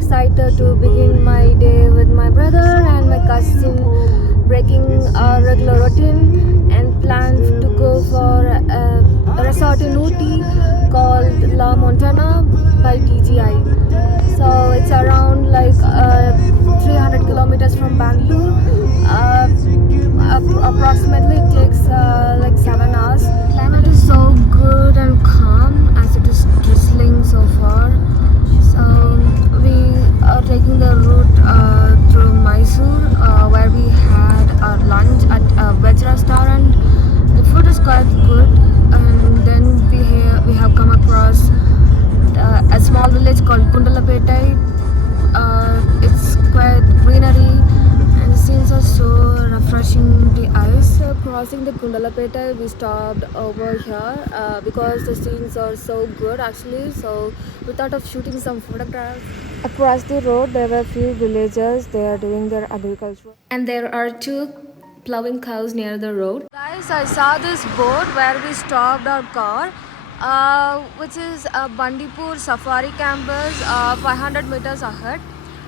excited to begin my day with my brother and my cousin, breaking our regular routine and plan to go for a resort in Ooty called La Montana by TGI. So it's around like 300 kilometers from Bangalore. Approximately it takes like 7 hours. Climate is so good and calm as it is drizzling so far. So we are taking the route through Mysore, where we had our lunch at a veg restaurant. The food is quite good, and then we have come across a small village called Gundelepet. It's quite greenery and the scenes are so refreshing the eyes. Crossing the Gundelpet, we stopped over here because the scenes are so good actually. So we thought of shooting some photographs. Across the road, there were few villagers. They are doing their agriculture, and there are two plowing cows near the road. Guys, I saw this board where we stopped our car, which is a Bandipur Safari Campus, 500 meters ahead.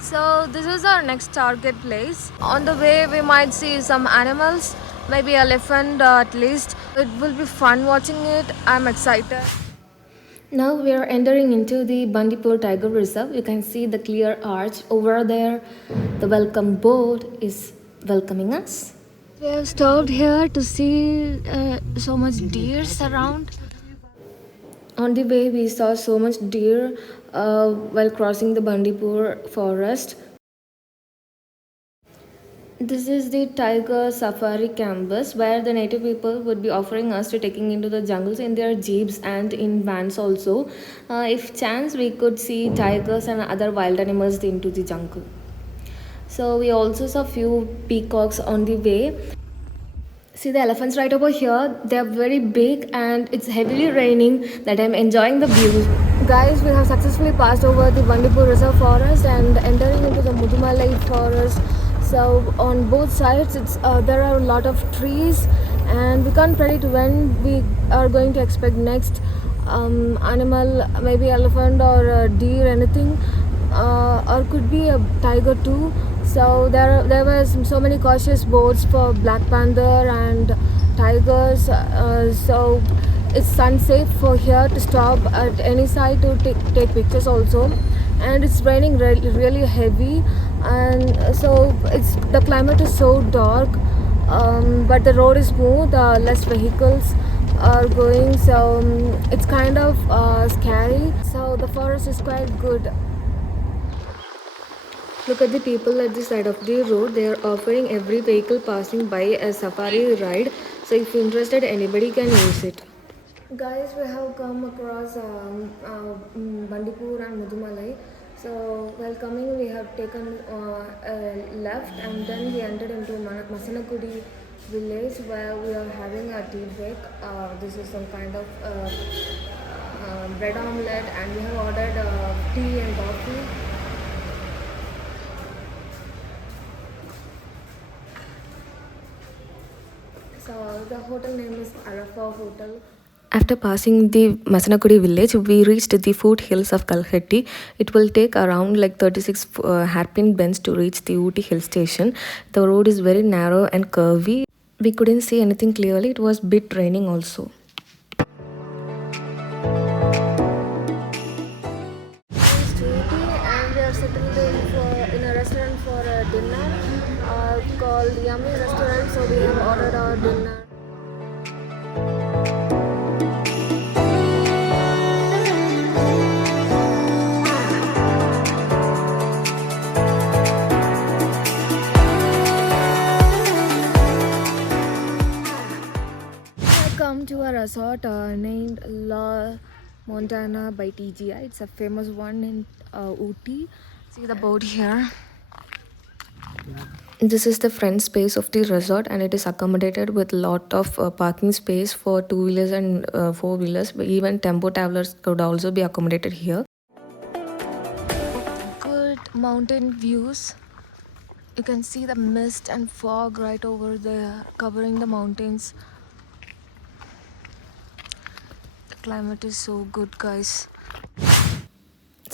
So this is our next target place. On the way, we might see some animals, maybe elephant at least. It will be fun watching it. I'm excited. Now we are entering into the Bandipur Tiger Reserve. You can see the clear arch over there. The welcome board is welcoming us. We have stopped here to see so much deer around. On the way, we saw so much deer while crossing the Bandipur forest. This is the Tiger Safari Campus where the native people would be offering us to taking into the jungles in their jeeps and in vans also. If chance, we could see tigers and other wild animals into the jungle. So we also saw few peacocks on the way. See the elephants right over here. They are very big and it's heavily raining that I'm enjoying the view. Guys, we have successfully passed over the Bandipur Reserve Forest and entering into the Mudumalai forest. So on both sides, there are a lot of trees, and we can't predict when we are going to expect next animal, maybe elephant or deer, anything, or could be a tiger too. So there were so many cautious boards for black panther and tigers. So it's unsafe for here to stop at any site to take pictures also, and it's raining really heavy, and so the climate is so dark, but the road is smooth, less vehicles are going, so it's kind of scary. So the forest is quite good. Look at the people at the side of the road. They are offering every vehicle passing by a safari ride. So if interested, anybody can use it. Guys, we have come across Bandipur and Mudumalai. So while coming, we have taken a left, and then we entered into Masinagudi village where we are having a tea break. This is some kind of bread omelette, and we have ordered tea and coffee. So the hotel name is Arafa Hotel. After passing the Masinakudi village, we reached the foothills of Kalhatti. It will take around like 36 hairpin bends to reach the Ooty hill station. The road is very narrow and curvy. We couldn't see anything clearly. It was bit raining also. And we are settled in a restaurant for a dinner called Yummy Restaurant. So we have ordered our dinner. Come to a resort named La Montana by TGI. It's a famous one in Ooty. See the board here. This is the front space of the resort, and it is accommodated with lot of parking space for two-wheelers and four-wheelers. Even tempo travelers could also be accommodated here. Good mountain views. You can see the mist and fog right over there covering the mountains. Climate is so good, guys.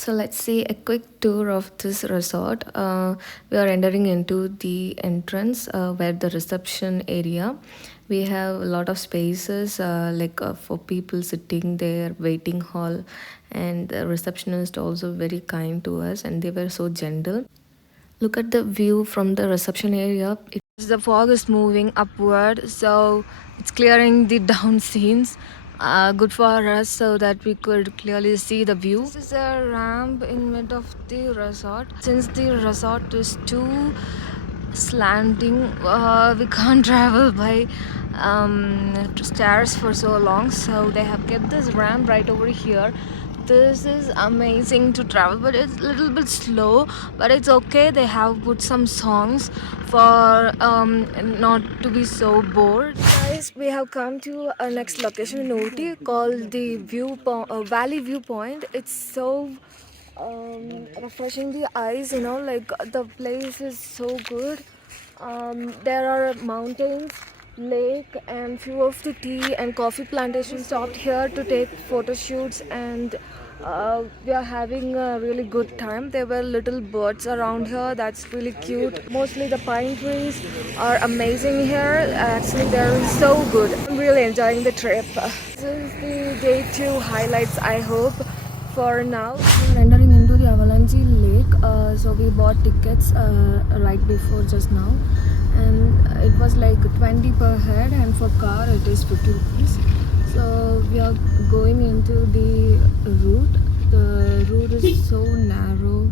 So let's see a quick tour of this resort. We are entering into the entrance where the reception area. We have a lot of spaces for people sitting there, waiting hall, and the receptionist also very kind to us, and they were so gentle. Look at the view from the reception area. The fog is moving upward, so it's clearing the down scenes. Good for us so that we could clearly see the view. This is a ramp in mid of the resort. Since the resort is too slanting, we can't travel by stairs for so long, so they have kept this ramp right over here. This is amazing to travel, but it's a little bit slow, but it's okay. They have put some songs for not to be so bored. Guys, we have come to a next location in Ooty called the Valley Viewpoint. It's so refreshing the eyes, like the place is so good. There are mountains, lake, and few of the tea and coffee plantations. Stopped here to take photo shoots, and we are having a really good time. There were little birds around here, that's really cute. Mostly the pine trees are amazing here. Actually, they're so good. I'm really enjoying the trip. This is the day 2 highlights, I hope. For now, we're entering into the Avalanche Lake. So we bought tickets right before just now, and it was like 20 per head, and for car it is 50 rupees. So we are going into the route. The route is so narrow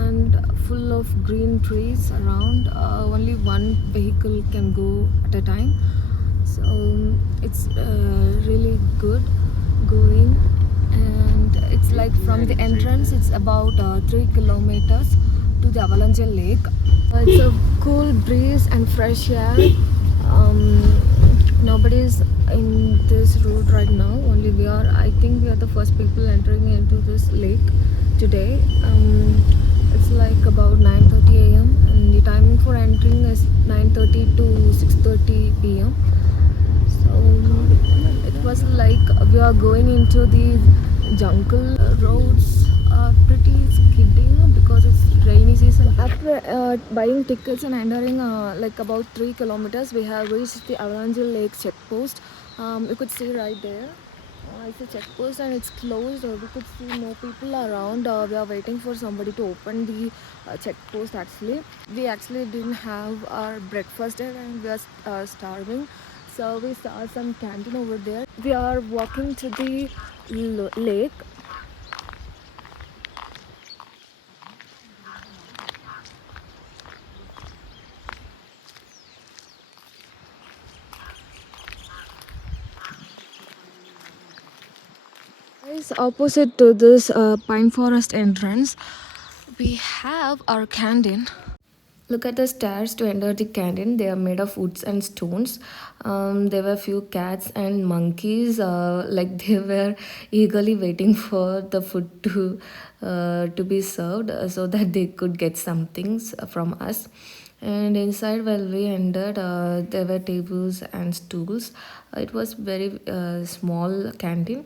and full of green trees around. Only one vehicle can go at a time, so it's really good going. And it's like from the entrance it's about 3 kilometers to the Avalanche Lake. It's a cool breeze and fresh air. um, Nobody's in this route right now, only we are. I think we are the first people entering into this lake today. It's like about 9:30 a.m. and the timing for entering is 9:30 to 6:30 p.m. So it was like we are going into the jungle. Roads are pretty skidding because it's rainy season. After buying tickets and entering like about 3 kilometers, we have reached the Avalanche Lake check post. You could see right there. It's a check post and it's closed. We could see no people around. We are waiting for somebody to open the check post. Actually, we actually didn't have our breakfast yet, and we are starving. So we saw some canteen over there. We are walking to the lake. Guys, opposite to this pine forest entrance, we have our canteen. Look at the stairs to enter the canteen. They are made of woods and stones. There were few cats and monkeys, like they were eagerly waiting for the food to be served, so that they could get some things from us. And inside, while we entered, there were tables and stools. It was very small canteen.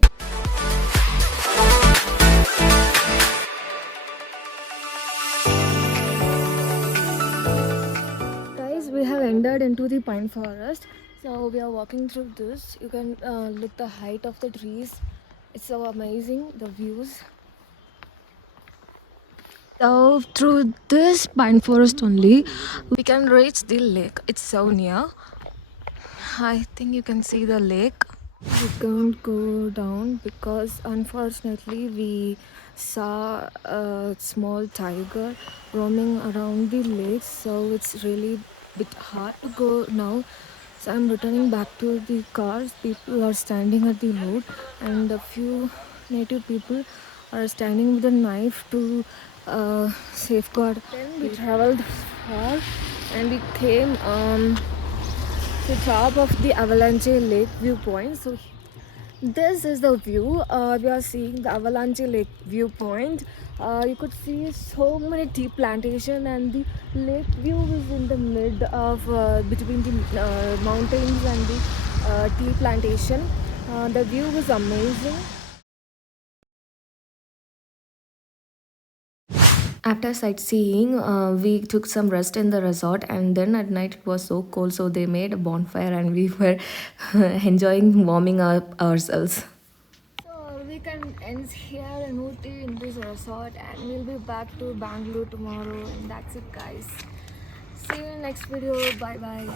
Guys, we have entered into the pine forest, so we are walking through this. You can look the height of the trees. It's so amazing, the views. So through this pine forest only we can reach the lake. It's so near. I think you can see the lake. We can't go down because unfortunately we saw a small tiger roaming around the lake, so it's really bit hard to go now. So I'm returning back to the cars. People are standing at the road, and a few native people are standing with a knife to safeguard. Then we traveled far and we came to top of the Avalanche Lake viewpoint. So this is the view. We are seeing the Avalanche Lake viewpoint. You could see so many tea plantation, and the lake view is in the mid of between the mountains and the tea plantation. The view is amazing. After sightseeing, we took some rest in the resort, and then at night it was so cold, so they made a bonfire and we were enjoying warming up ourselves. So we can end here in Ooty in this resort, and we'll be back to Bangalore tomorrow. And that's it, guys. See you in next video. Bye bye.